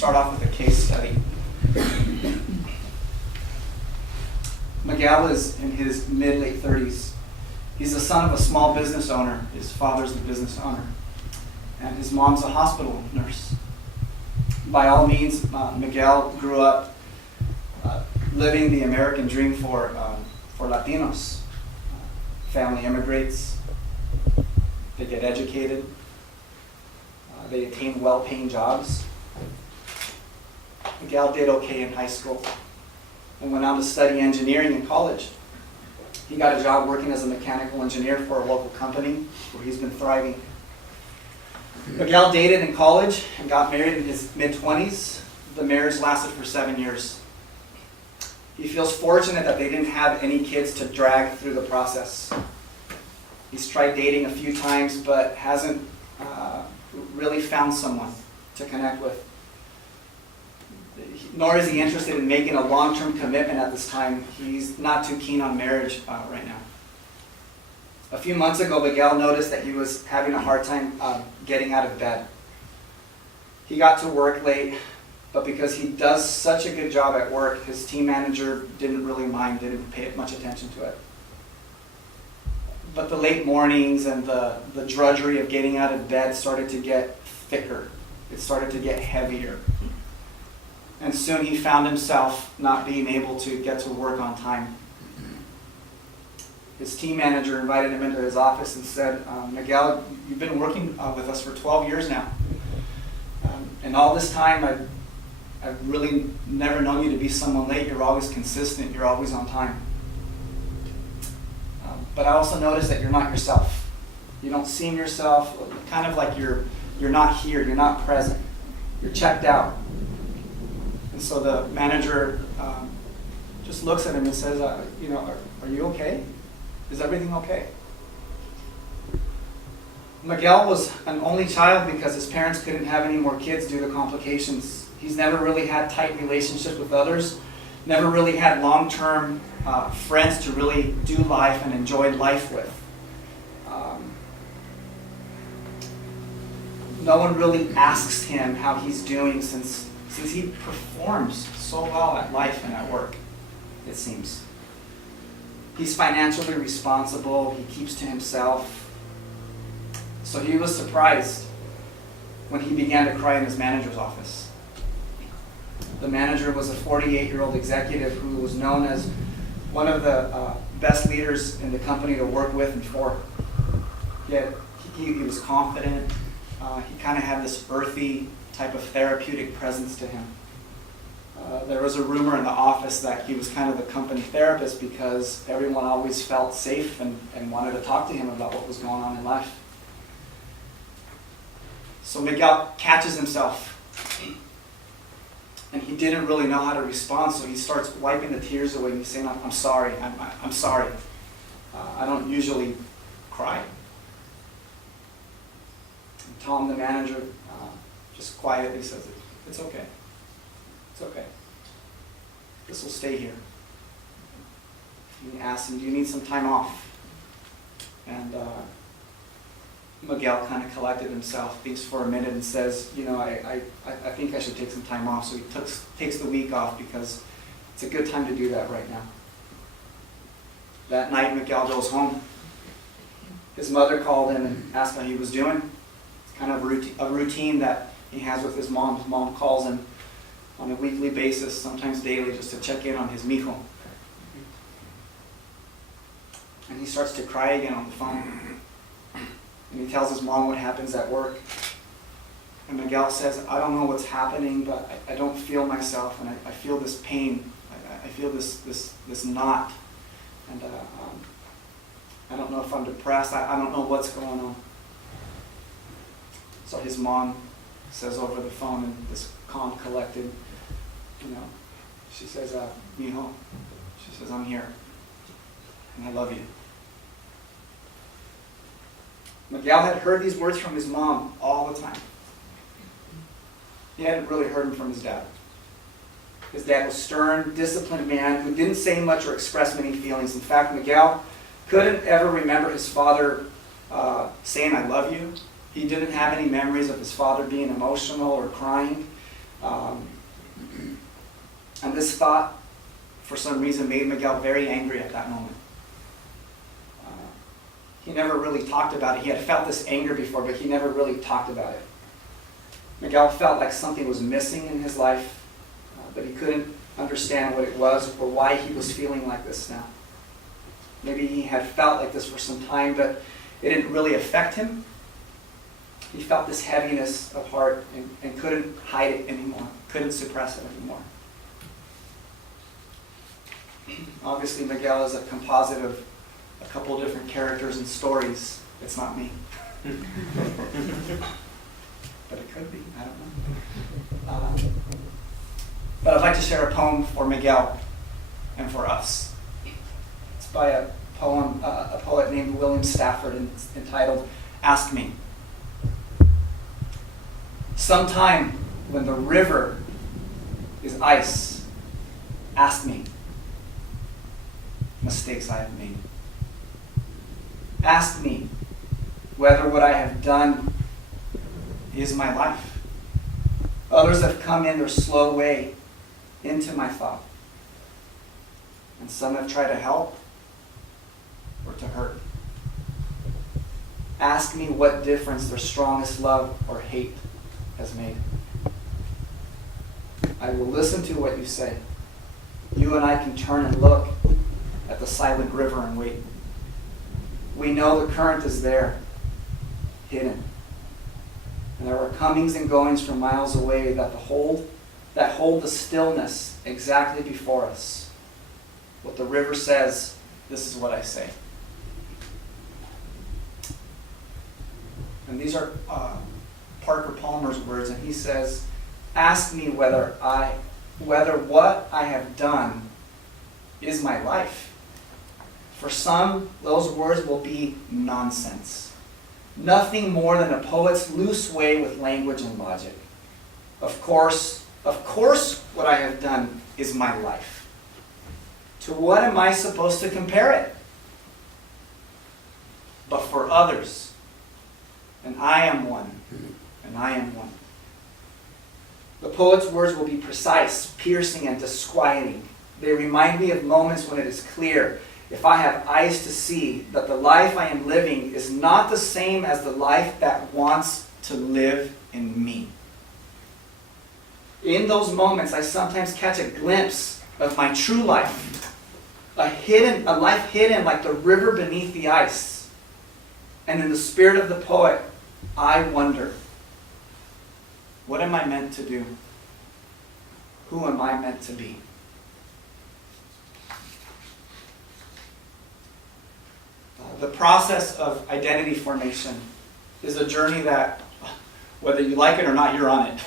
start off with a case study. Miguel is in his mid-late 30s. He's the son of a small business owner. His father's the business owner. And his mom's a hospital nurse. By all means, Miguel grew up living the American dream for Latinos. Family immigrates. They get educated. They attain well-paying jobs. Miguel did okay in high school and went on to study engineering in college. He got a job working as a mechanical engineer for a local company where he's been thriving. Miguel dated in college and got married in his mid-20s. The marriage lasted for 7 years. He feels fortunate that they didn't have any kids to drag through the process. He's tried dating a few times but hasn't really found someone to connect with. Nor is he interested in making a long-term commitment at this time. He's not too keen on marriage right now. A few months ago, Miguel noticed that he was having a hard time getting out of bed. He got to work late, but because he does such a good job at work, his team manager didn't really mind, didn't pay much attention to it. But the late mornings and the drudgery of getting out of bed started to get thicker. It started to get heavier. And soon he found himself not being able to get to work on time. His team manager invited him into his office and said, Miguel, you've been working with us for 12 years now. And all this time, I've really never known you to be someone late. You're always consistent. You're always on time. But I also noticed that you're not yourself. You don't seem yourself, kind of like you're not here. You're not present. You're checked out. And so the manager just looks at him and says, are you okay? Is everything okay? Miguel was an only child because his parents couldn't have any more kids due to complications. He's never really had tight relationships with others, never really had long-term friends to really do life and enjoy life with. No one really asks him how he's doing since he performs so well at life and at work, it seems. He's financially responsible. He keeps to himself. So he was surprised when he began to cry in his manager's office. The manager was a 48-year-old executive who was known as one of the best leaders in the company to work with and for. Yet he was confident. He kind of had this earthy type of therapeutic presence to him. There was a rumor in the office that he was kind of the company therapist because everyone always felt safe and wanted to talk to him about what was going on in life. So Miguel catches himself, and he didn't really know how to respond, so he starts wiping the tears away and he's saying, I'm sorry, I'm sorry. I don't usually cry. And Tom, the manager, just quietly says, it's okay. It's okay. This will stay here. And he asks him, do you need some time off? And Miguel kind of collected himself, thinks for a minute and says, I think I should take some time off. So he takes the week off because it's a good time to do that right now. That night, Miguel goes home. His mother called him and asked how he was doing. It's kind of a routine that he has with his mom. His mom calls him on a weekly basis, sometimes daily, just to check in on his mijo. And he starts to cry again on the phone. And he tells his mom what happens at work. And Miguel says, I don't know what's happening, but I don't feel myself, and I feel this pain. I feel this knot. And I don't know if I'm depressed. I don't know what's going on. So his mom says over the phone in this calm, collected, she says, mijo, she says, I'm here, and I love you. Miguel had heard these words from his mom all the time. He hadn't really heard them from his dad. His dad was a stern, disciplined man who didn't say much or express many feelings. In fact, Miguel couldn't ever remember his father saying, I love you. He didn't have any memories of his father being emotional or crying. Um, and this thought, for some reason, made Miguel very angry at that moment. He never really talked about it. He had felt this anger before, but he never really talked about it. Miguel felt like something was missing in his life, but he couldn't understand what it was or why he was feeling like this now. Maybe he had felt like this for some time, but it didn't really affect him. He felt this heaviness of heart and couldn't hide it anymore, couldn't suppress it anymore. Obviously, Miguel is a composite of a couple of different characters and stories. It's not me. But it could be, I don't know. But I'd like to share a poem for Miguel and for us. It's by a poet named William Stafford, and it's entitled, Ask Me. Sometime when the river is ice, ask me mistakes I have made. Ask me whether what I have done is my life. Others have come in their slow way into my thought, and some have tried to help or to hurt. Ask me what difference their strongest love or hate has made. I will listen to what you say. You and I can turn and look at the silent river and wait. We know the current is there, hidden. And there are comings and goings from miles away that hold the stillness exactly before us. What the river says, this is what I say. And these are Parker Palmer's words, and he says, ask me whether what I have done is my life. For some, those words will be nonsense. Nothing more than a poet's loose way with language and logic. Of course, what I have done is my life. To what am I supposed to compare it? But for others, and I am one, and I am one. The poet's words will be precise, piercing, and disquieting. They remind me of moments when it is clear, if I have eyes to see, that the life I am living is not the same as the life that wants to live in me. In those moments, I sometimes catch a glimpse of my true life, a life hidden like the river beneath the ice. And in the spirit of the poet, I wonder, what am I meant to do? Who am I meant to be? The process of identity formation is a journey that, whether you like it or not, you're on it.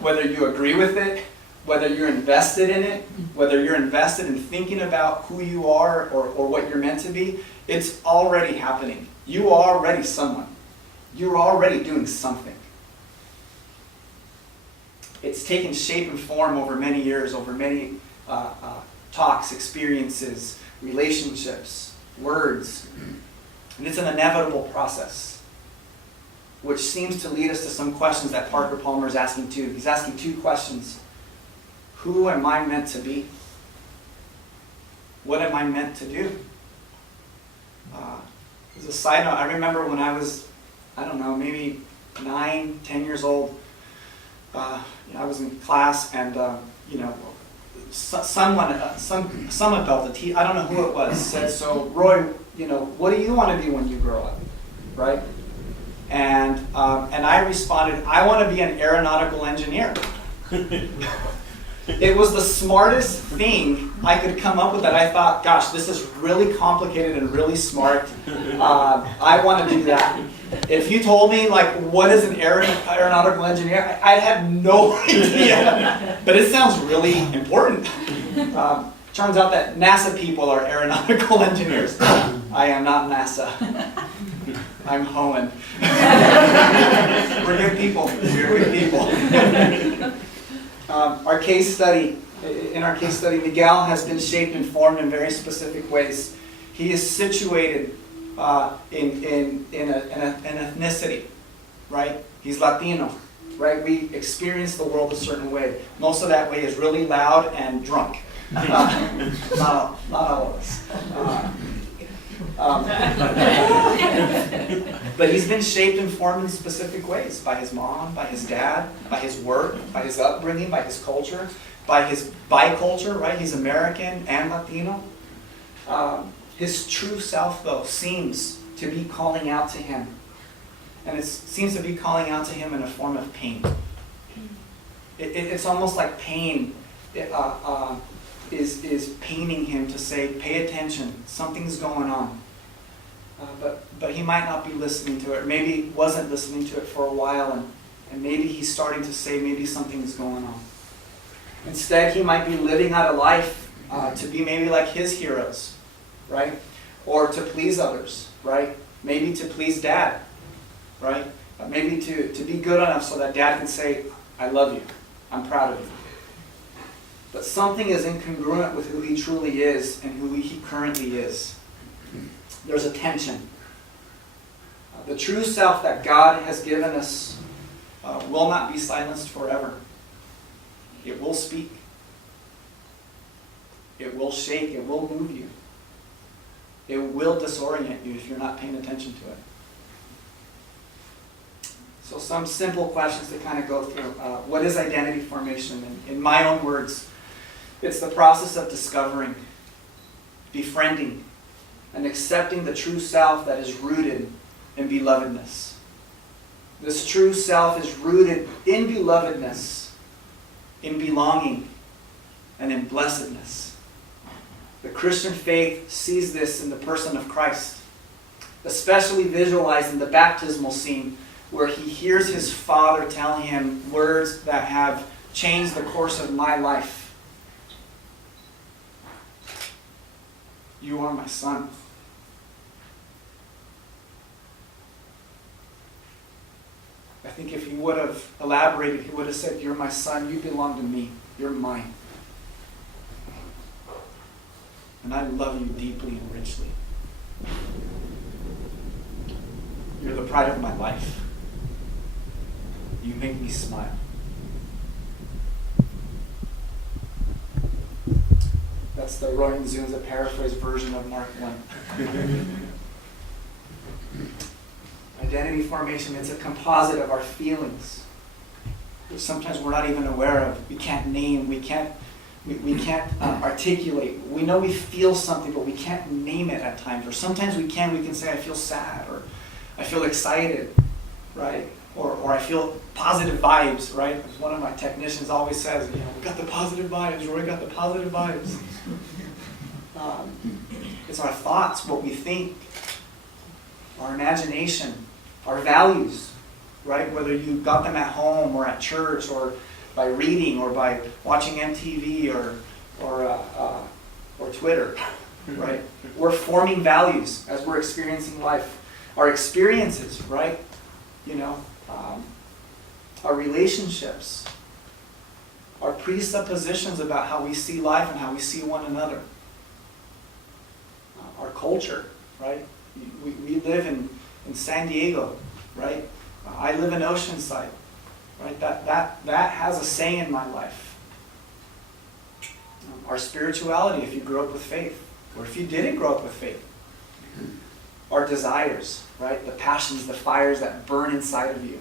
Whether you agree with it, whether you're invested in it, whether you're invested in thinking about who you are or what you're meant to be, it's already happening. You are already someone. You're already doing something. It's taken shape and form over many years, over many talks, experiences, relationships, words. And it's an inevitable process, which seems to lead us to some questions that Parker Palmer is asking too. He's asking two questions. Who am I meant to be? What am I meant to do? As a side note, I remember when I was, maybe 9, 10 years old, I was in class and, some adult, I don't know who it was, said, so Roy, what do you want to be when you grow up, right? And I responded, I want to be an aeronautical engineer. It was the smartest thing I could come up with that I thought, gosh, this is really complicated and really smart. I want to do that. If you told me, what is an aeronautical engineer, I'd have no idea. But it sounds really important. Turns out that NASA people are aeronautical engineers. I am not NASA. I'm Hohen. We're good people. We're good people. In our case study, Miguel has been shaped and formed in very specific ways. He is situated in an ethnicity, right? He's Latino, right? We experience the world a certain way. Most of that way is really loud and drunk. Not all of us. But he's been shaped and formed in specific ways by his mom, by his dad, by his work, by his upbringing, by his culture, by his biculture, right? He's American and Latino. His true self, though, seems to be calling out to him. And it seems to be calling out to him in a form of pain. It's almost like pain is paining him to say, pay attention, something's going on. But he might not be listening to it. Maybe wasn't listening to it for a while, and maybe he's starting to say maybe something's going on. Instead, he might be living out a life to be maybe like his heroes, right? Or to please others, right? Maybe to please dad, right? Maybe to be good enough so that dad can say, I love you, I'm proud of you. But something is incongruent with who he truly is and who he currently is. There's a tension. The true self that God has given us will not be silenced forever. It will speak. It will shake. It will move you. It will disorient you if you're not paying attention to it. So some simple questions to kind of go through. What is identity formation? In my own words, it's the process of discovering, befriending, and accepting the true self that is rooted in belovedness. This true self is rooted in belovedness, in belonging, and in blessedness. The Christian faith sees this in the person of Christ, especially visualized in the baptismal scene where he hears his Father telling him words that have changed the course of my life. You are my son. I think if he would have elaborated, he would have said, you're my son, you belong to me, you're mine. And I love you deeply and richly. You're the pride of my life. You make me smile. That's the Roy Inzunza paraphrase version of Mark 1. Identity formation, it's a composite of our feelings, which sometimes we're not even aware of. We can't name, we can't articulate. We know we feel something, but we can't name it at times. Or sometimes we can say, I feel sad, or I feel excited, right? Or I feel positive vibes, right? As one of my technicians always says, we got the positive vibes, Roy got the positive vibes. It's our thoughts, what we think, our imagination, our values, right? Whether you got them at home or at church or by reading or by watching MTV or Twitter, right? We're forming values as we're experiencing life. Our experiences, right? Our relationships, our presuppositions about how we see life and how we see one another. Our culture, right? We live in San Diego, right? I live in Oceanside, right? That has a say in my life. Our spirituality, if you grew up with faith, or if you didn't grow up with faith. Our desires, right? The passions, the fires that burn inside of you.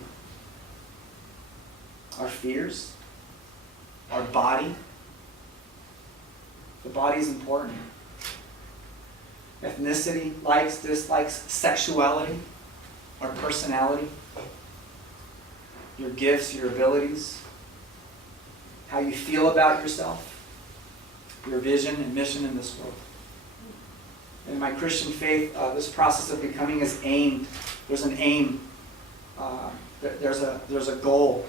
Our fears, our body. The body is important. Ethnicity, likes, dislikes, sexuality, our personality, your gifts, your abilities, how you feel about yourself, your vision and mission in this world. In my Christian faith, this process of becoming is aimed. There's an aim. There's a goal.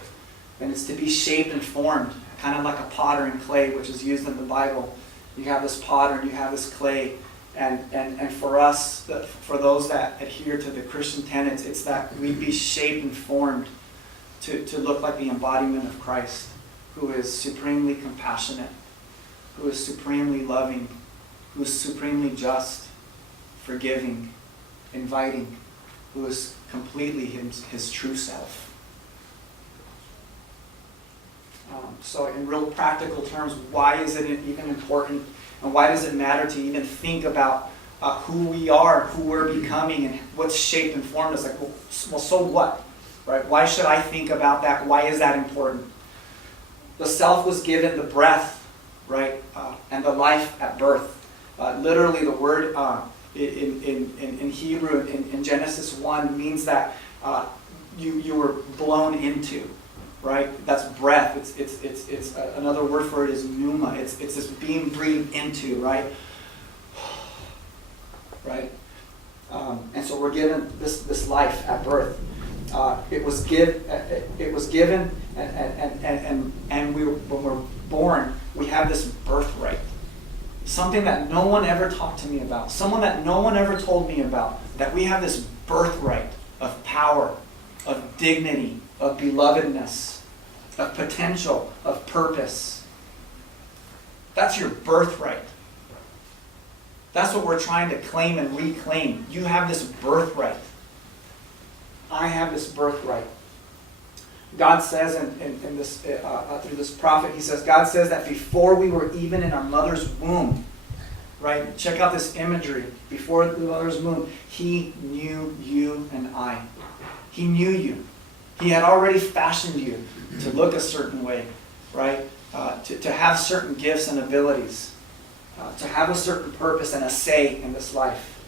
And it's to be shaped and formed, kind of like a potter in clay, which is used in the Bible. You have this potter and you have this clay. And for us, for those that adhere to the Christian tenets, it's that we be shaped and formed to look like the embodiment of Christ, who is supremely compassionate, who is supremely loving, who is supremely just, forgiving, inviting, who is completely his true self. So in real practical terms, why is it even important? And why does it matter to even think about who we are, who we're becoming, and what's shaped and formed us? Like, well, so what? Right? Why should I think about that? Why is that important? The self was given the breath, right, and the life at birth. Literally, the word in Hebrew in Genesis 1 means that you were blown into, right? That's breath. It's another word for it is pneuma. It's this being breathed into, right? Right? And so we're given this life at birth. It was given, and when we're born, we have this birthright. Something that no one ever talked to me about. Someone that no one ever told me about. That we have this birthright of power, of dignity, of belovedness, of potential, of purpose. That's your birthright. That's what we're trying to claim and reclaim. You have this birthright. I have this birthright. God says in this through this prophet, he says, God says that before we were even in our mother's womb, right? Check out this imagery. Before the mother's womb, he knew you and I. He knew you. He had already fashioned you to look a certain way, right? To have certain gifts and abilities, to have a certain purpose and a say in this life.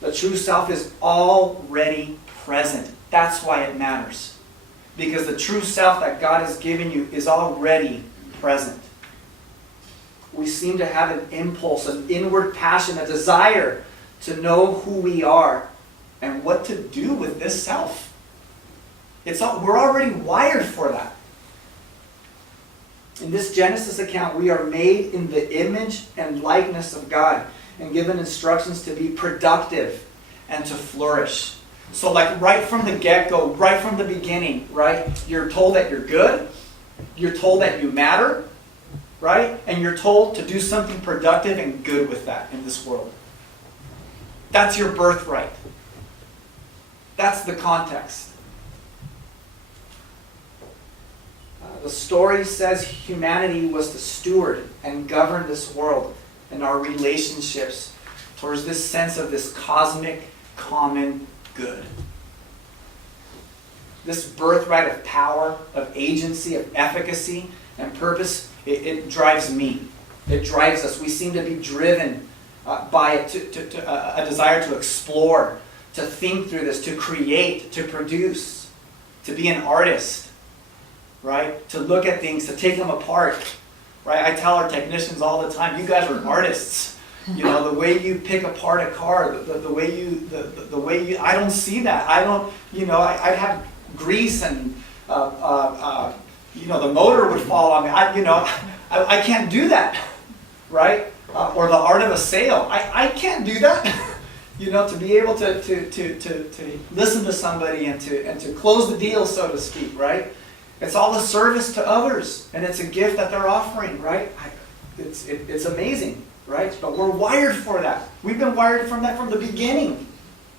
The true self is already present. That's why it matters. Because the true self that God has given you is already present. We seem to have an impulse, an inward passion, a desire to know who we are and what to do with this self. We're already wired for that. In this Genesis account, we are made in the image and likeness of God and given instructions to be productive and to flourish. So like right from the get-go, right from the beginning, right? You're told that you're good. You're told that you matter, right? And you're told to do something productive and good with that in this world. That's your birthright. That's the context. The story says humanity was to steward and govern this world and our relationships towards this sense of this cosmic, common good. This birthright of power, of agency, of efficacy, and purpose, it drives me. It drives us. We seem to be driven by it, to a desire to explore, to think through this, to create, to produce, to be an artist, right? To look at things, to take them apart, right? I tell our technicians all the time, you guys are artists. You know, the way you pick apart a car, the way you, I don't see that. I don't, I'd have grease and, the motor would fall on me. I can't do that, right? Or the art of a sale. I can't do that. To be able to listen to somebody and to close the deal, so to speak, right? It's all a service to others, and it's a gift that they're offering, right? It's amazing. Right? But we're wired for that. We've been wired from that from the beginning.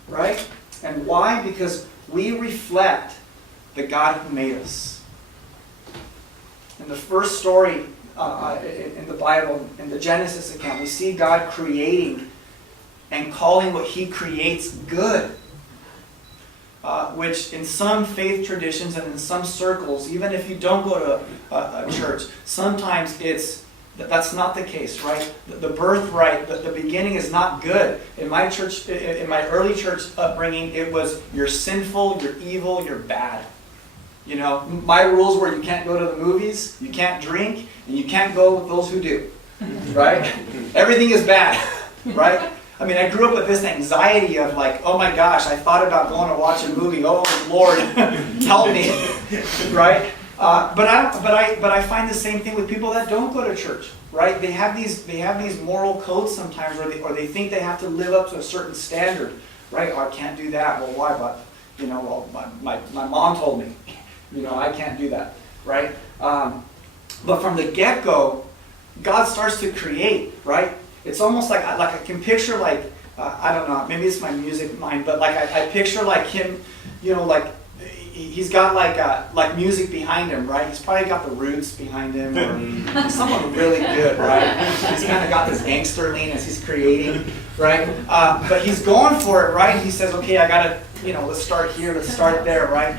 Right? And why? Because we reflect the God who made us. In the first story in the Bible, in the Genesis account, we see God creating and calling what He creates good. Which in some faith traditions and in some circles, even if you don't go to a church, sometimes that's not the case, right? The birthright, the beginning is not good. In my church, in my early church upbringing, it was you're sinful, you're evil, you're bad. My rules were you can't go to the movies, you can't drink, and you can't go with those who do, right? Everything is bad, right? I mean, I grew up with this anxiety of like, oh my gosh, I thought about going to watch a movie. Oh Lord, help me, right? But I find the same thing with people that don't go to church, right? They have these moral codes sometimes, or they think they have to live up to a certain standard, right? Oh, I can't do that. Well, why? But my mom told me, I can't do that, right? But from the get-go, God starts to create, right? It's almost like I can picture I don't know, maybe it's my music mind, but I picture like Him, he's got like music behind him, right? He's probably got the Roots behind him, or someone really good, right? He's kind of got this gangster lean as he's creating, right? But he's going for it, right? He says, okay, I gotta, let's start here, let's start there, right?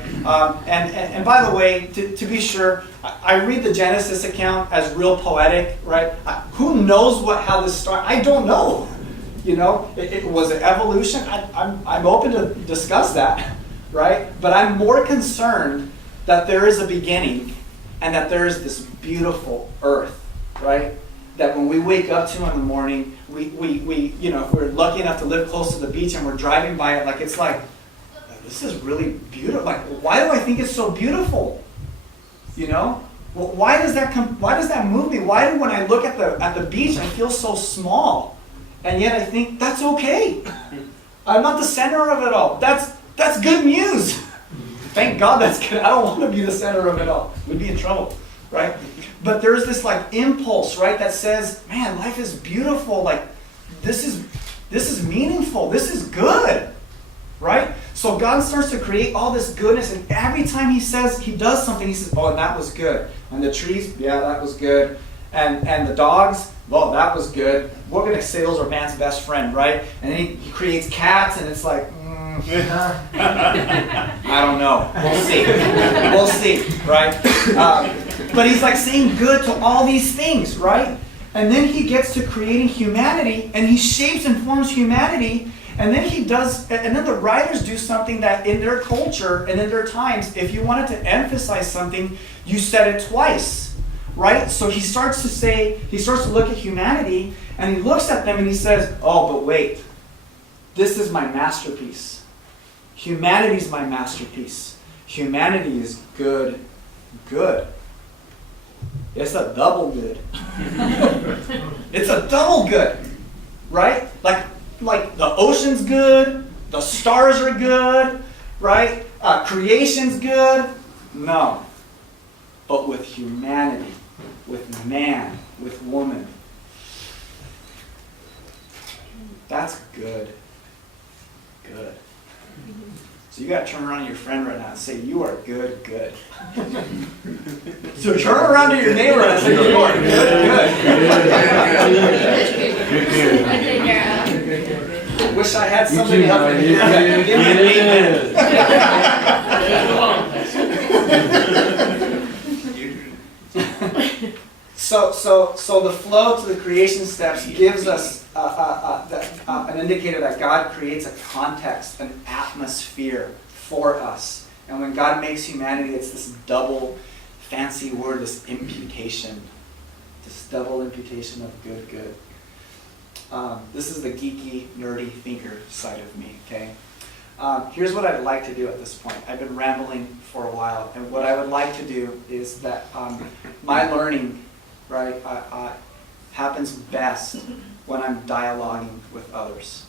And by the way, to be sure, I read the Genesis account as real poetic, right? Who knows how this started? I don't know. It was an evolution. I'm open to discuss that, right? But I'm more concerned that there is a beginning and that there is this beautiful earth, right? That when we wake up to in the morning, we if we're lucky enough to live close to the beach and we're driving by it, it's like, this is really beautiful. Like, why do I think it's so beautiful? Well, why does that move me? Why do when I look at the beach I feel so small? And yet I think that's okay. I'm not the center of it all. That's good news. Thank God that's good. I don't want to be the center of it all. We'd be in trouble, right? But there's this impulse, right, that says, man, life is beautiful. Like, this is meaningful. This is good, right? So God starts to create all this goodness, and every time he does something, he says, oh, and that was good. And the trees, yeah, that was good. And the dogs, well, that was good. We're going to say those are man's best friend, right? And then he creates cats, and it's like, I don't know. We'll see, right? But he's saying good to all these things, right? And then he gets to creating humanity, and he shapes and forms humanity, and then the writers do something that in their culture and in their times, if you wanted to emphasize something, you said it twice. Right? So he starts to look at humanity, and he looks at them and he says, oh, but wait, this is my masterpiece. Humanity's my masterpiece. Humanity is good. It's a double good. It's a double good. Right? Like the ocean's good, the stars are good, right? Creation's good. No. But with humanity, with man, with woman, that's good. Good. So you got to turn around to your friend right now and say, you are good. So turn around to your neighbor and say, you are good. I wish I had somebody up in here that could give me an amen. So the flow to the creation steps gives us an indicator that God creates a context, an atmosphere for us. And when God makes humanity, it's this double fancy word, this imputation. This double imputation of good. This is the geeky, nerdy thinker side of me, okay? Here's what I'd like to do at this point. I've been rambling for a while, and what I would like to do is that my learning, right, happens best when I'm dialoguing with others,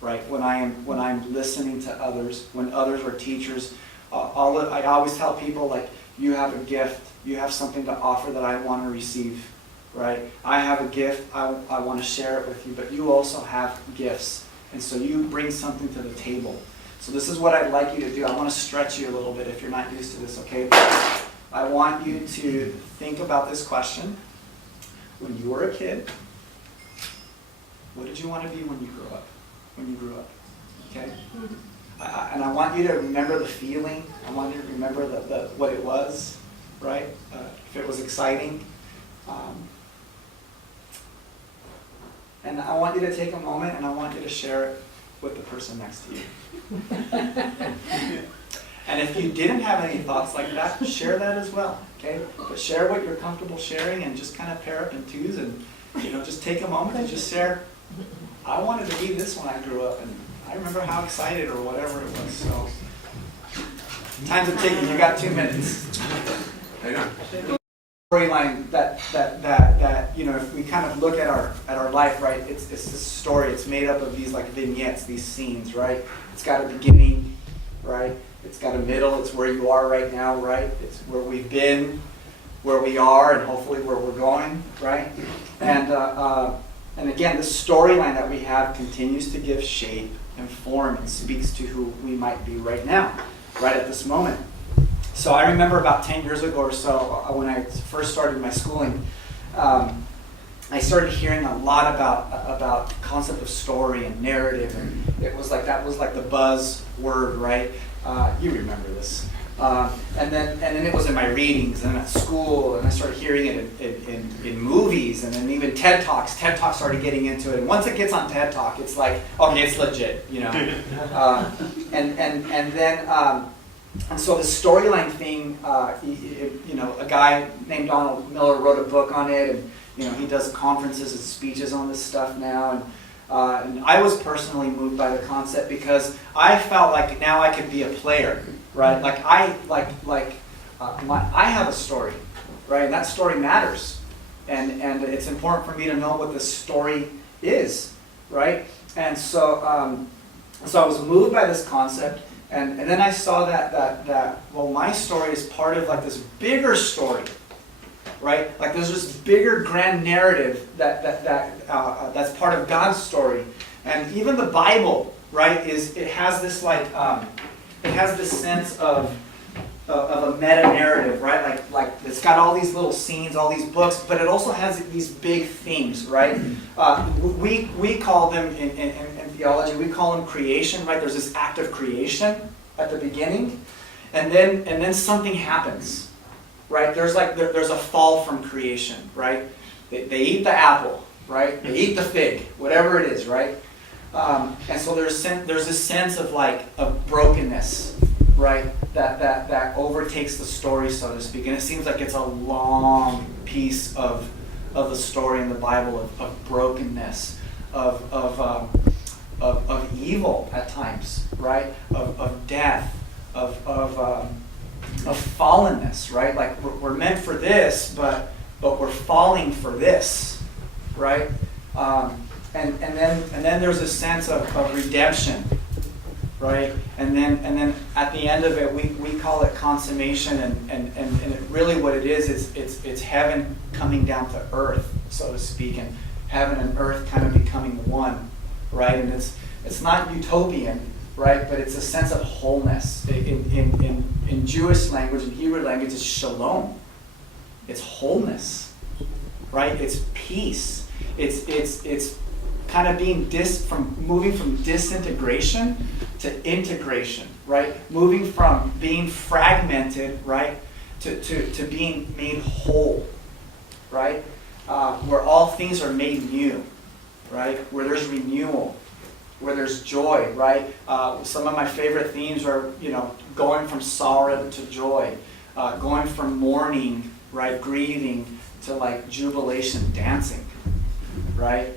right? When I'm listening to others, when others are teachers. I always tell people, you have a gift, you have something to offer that I want to receive, right? I have a gift, I want to share it with you, but you also have gifts, and so you bring something to the table. So this is what I'd like you to do. I want to stretch you a little bit if you're not used to this, okay? I want you to think about this question. When you were a kid, what did you want to be when you grew up? Okay? And I want you to remember the feeling. I want you to remember what it was, right? If it was exciting. And I want you to take a moment and I want you to share it with the person next to you. And if you didn't have any thoughts like that, share that as well, okay? But share what you're comfortable sharing and just kind of pair up in twos and, just take a moment and just share, I wanted to be this when I grew up and I remember how excited or whatever it was, so. Time's a ticking, you got 2 minutes. Storyline that if we kind of look at our life, right, it's this story, it's made up of these vignettes, these scenes, right? It's got a beginning, right? It's got a middle, it's where you are right now, right? It's where we've been, where we are, and hopefully where we're going, right? And again, this storyline that we have continues to give shape and form and speaks to who we might be right now, right at this moment. So I remember about 10 years ago or so, when I first started my schooling, I started hearing a lot about the concept of story and narrative, and that was like the buzz word, right? You remember this. And then it was in my readings and at school, and I started hearing it in movies, and then even TED Talks. TED Talks started getting into it, and once it gets on TED Talk, it's like, okay, it's legit, you know. And so the storyline thing, a guy named Donald Miller wrote a book on it, and he does conferences and speeches on this stuff now, and I was personally moved by the concept because I felt like now I could be a player, right? I have a story, right? And that story matters, and it's important for me to know what the story is, right? And so I was moved by this concept. And then I saw that my story is part of like this bigger story, right? Like there's this bigger grand narrative that's part of God's story, and even the Bible, right? It has this sense of a meta narrative, right? Like it's got all these little scenes, all these books, but it also has these big themes, right? We call them in theology, we call them creation, right? There's this act of creation at the beginning, and then something happens, right? There's a fall from creation, right? They eat the apple, right? They eat the fig, whatever it is, right? And so there's this sense of brokenness, right? That overtakes the story, so to speak, and it seems like it's a long piece of the story in the Bible of brokenness, of evil at times, right? Of death, of fallenness, right? Like we're meant for this, but we're falling for this, right? And then there's a sense of redemption, right? And then at the end of it, we call it consummation, and really what it is it's heaven coming down to earth, so to speak, and heaven and earth kind of becoming one, right? And it's not utopian, right? But it's a sense of wholeness. In Jewish language, in Hebrew language, it's shalom. It's wholeness, right? It's peace. It's kind of moving from disintegration to integration, right? Moving from being fragmented, right, to being made whole, right? Where all things are made new, right? Where there's renewal, where there's joy, right? Some of my favorite themes are, going from sorrow to joy, going from mourning, right, grieving, to like jubilation, dancing, right?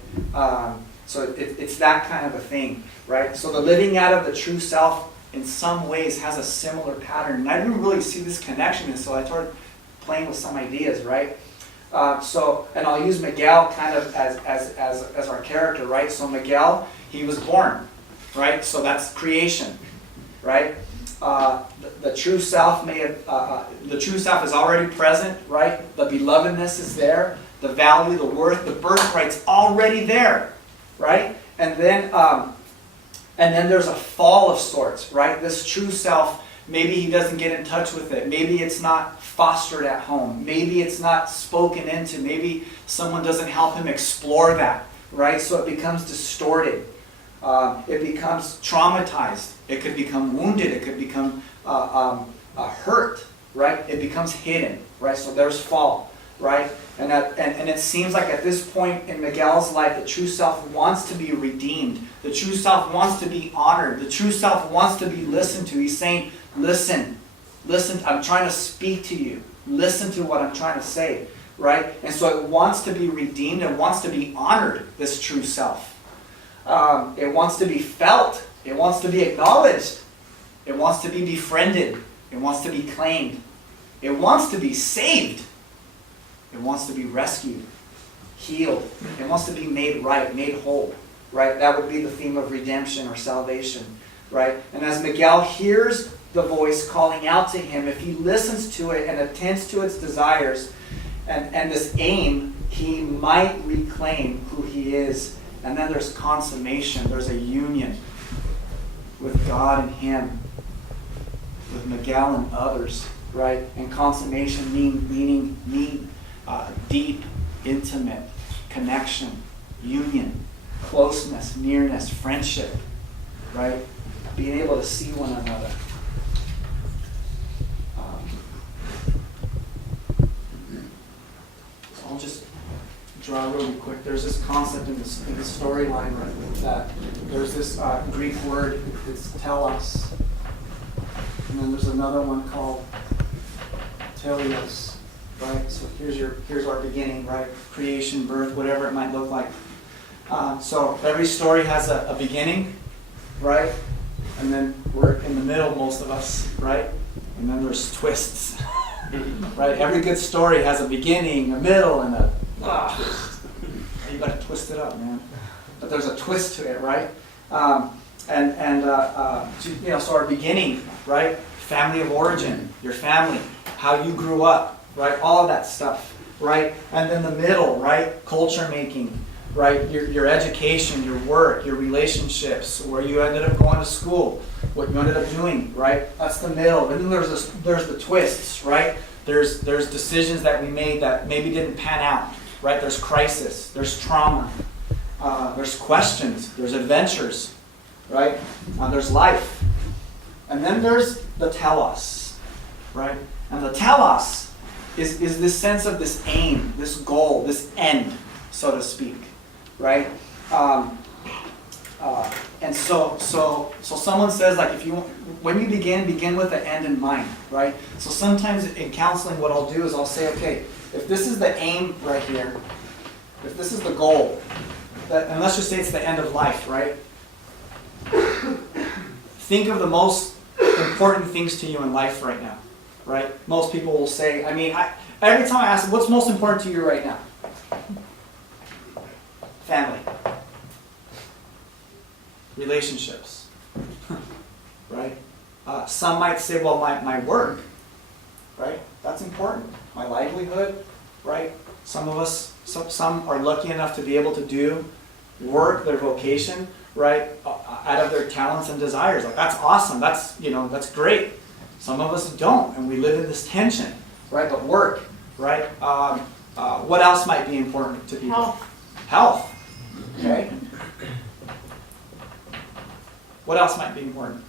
So it's that kind of a thing, right? So the living out of the true self in some ways has a similar pattern. And I didn't really see this connection until I started playing with some ideas, right? And I'll use Miguel kind of as our character, right? So Miguel, he was born, right? So that's creation, right? The true self the true self is already present, right? The belovedness is there, the value, the worth, the birthright's already there, right? And then there's a fall of sorts, right? This true self, maybe he doesn't get in touch with it. Maybe it's not fostered at home. Maybe it's not spoken into. Maybe someone doesn't help him explore that, right? So it becomes distorted. It becomes traumatized. It could become wounded. It could become hurt, right? It becomes hidden, right? So there's fall, right? And it seems like at this point in Miguel's life, the true self wants to be redeemed. The true self wants to be honored. The true self wants to be listened to. He's saying, listen, I'm trying to speak to you. Listen to what I'm trying to say, right? And so it wants to be redeemed. It wants to be honored, this true self. It wants to be felt. It wants to be acknowledged. It wants to be befriended. It wants to be claimed. It wants to be saved. It wants to be rescued, healed. It wants to be made right, made whole, right? That would be the theme of redemption or salvation, right? And as Miguel hears the voice calling out to him, if he listens to it and attends to its desires and this aim, he might reclaim who he is. And then there's consummation. There's a union with God and him, with Miguel and others. right? And consummation meaning deep, intimate connection, union, closeness, nearness, friendship, right? Being able to see one another. So I'll just draw really quick. There's this concept in the storyline, right, that there's this Greek word, it's telos. And then there's another one called teleos, right? So here's our beginning, right? Creation, birth, whatever it might look like. So every story has a beginning, right? And then we're in the middle, most of us, right? And then there's twists, right? Every good story has a beginning, a middle, and a twist. You got to twist it up, man. But there's a twist to it, right? So our beginning, right? Family of origin, your family, how you grew up, right? All of that stuff, right? And then the middle, right? Culture making, right? Your education, your work, your relationships, where you ended up going to school, what you ended up doing, right? That's the middle. And then there's the twists, right? There's decisions that we made that maybe didn't pan out, right? There's crisis, there's trauma, there's questions, there's adventures, right? There's life. And then there's the telos, right? And the telos is this sense of this aim, this goal, this end, so to speak, right? And so someone says, like, when you begin with the end in mind, right? So sometimes in counseling, what I'll do is I'll say, okay, if this is the aim right here, if this is the goal, and let's just say it's the end of life, right? Think of the most important things to you in life right now, right? Most people will say, every time I ask them, what's most important to you right now? Family. Relationships. Right? Some might say, well, my work, right? That's important. My livelihood, right? Some of us, some are lucky enough to be able to do work, their vocation, right, out of their talents and desires. Like, that's awesome. That's great. Some of us don't, and we live in this tension, right? But work, right? What else might be important to people? Health. Okay. What else might be important?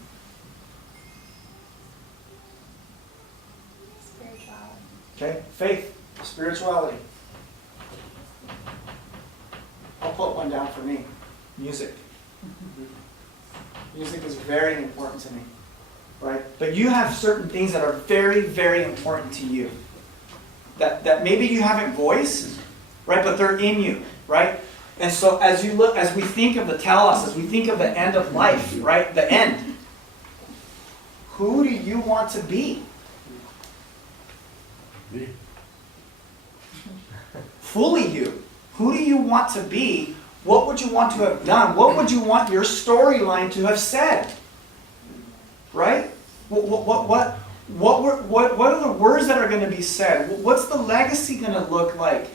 Spirituality. Okay. Faith, spirituality. I'll put one down for me. Music. Music is very important to me, right? But you have certain things that are very, very important to you that maybe you haven't voiced, right? But they're in you, right? And so as we think of the telos, as we think of the end of life, right? The end. Who do you want to be? Me. Fully you. Who do you want to be? What would you want to have done? What would you want your storyline to have said? Right? What are the words that are going to be said? What's the legacy going to look like?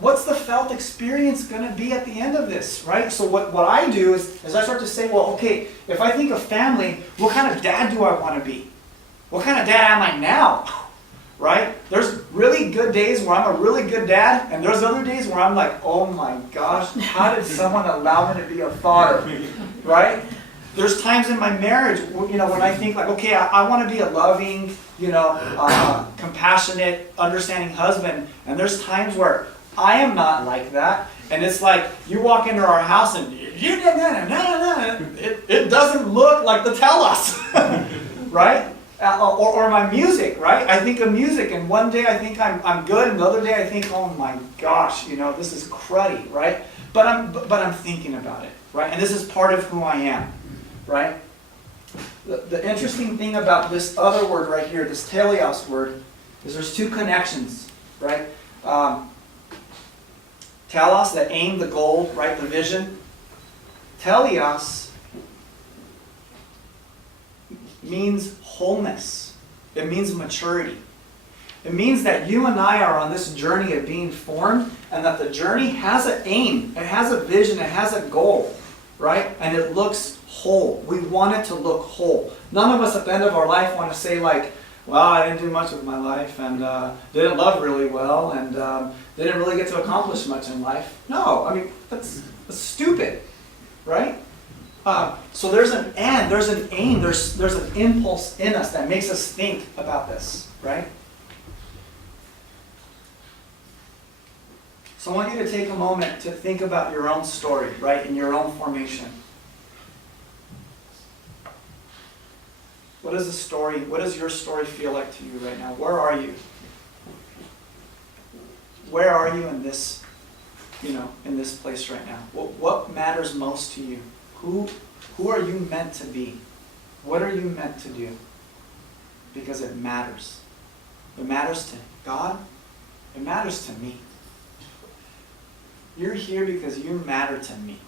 What's the felt experience going to be at the end of this? Right? So what I do is I start to say, well, okay, if I think of family, what kind of dad do I want to be? What kind of dad am I now? Right? There's really good days where I'm a really good dad, and there's other days where I'm like, oh my gosh, how did someone allow me to be a father? Right? There's times in my marriage, when I think like, okay, I want to be a loving, compassionate, understanding husband, and there's times where I am not like that, and it's like you walk into our house and it doesn't look like the telos, right? Or my music, right? I think of music, and one day I think I'm good, and the other day I think, oh my gosh, this is cruddy, right? But I'm thinking about it, right? And this is part of who I am, right? The interesting thing about this other word right here, this teleos word, is there's two connections, right? Telos, the aim, the goal, right? The vision. Teleos means wholeness. It means maturity. It means that you and I are on this journey of being formed, and that the journey has an aim, it has a vision, it has a goal, right? And it looks whole. We want it to look whole. None of us at the end of our life want to say like, well, I didn't do much with my life, and didn't love really well, and didn't really get to accomplish much in life. No, I mean, that's stupid, right? So there's an end, there's an aim, there's an impulse in us that makes us think about this, right? So I want you to take a moment to think about your own story, right, in your own formation. What is your story feel like to you right now? Where are you? Where are you in this, in this place right now? What matters most to you? Who are you meant to be? What are you meant to do? Because it matters. It matters to God. It matters to me. You're here because you matter to me.